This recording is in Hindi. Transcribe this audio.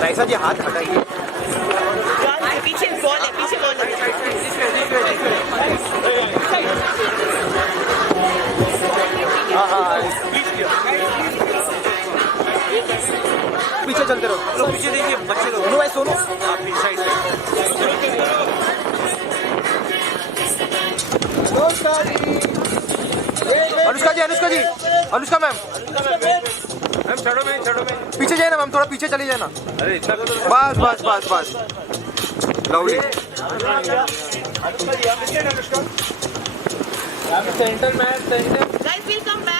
राइसा जी हाथ हटाइए। पीछे बॉल है, पीछे बॉल है। पीछे चलते रहो, पीछे देखिए बच्चे लोग। सोनू भाई सोनू। अनुष्का जी, अनुष्का जी, अनुष्का मैम पीछे जाए ना मैम, थोड़ा पीछे चली जाए ना। अरे इतना बस बस बस बस, lovely. Guys, we'll come back.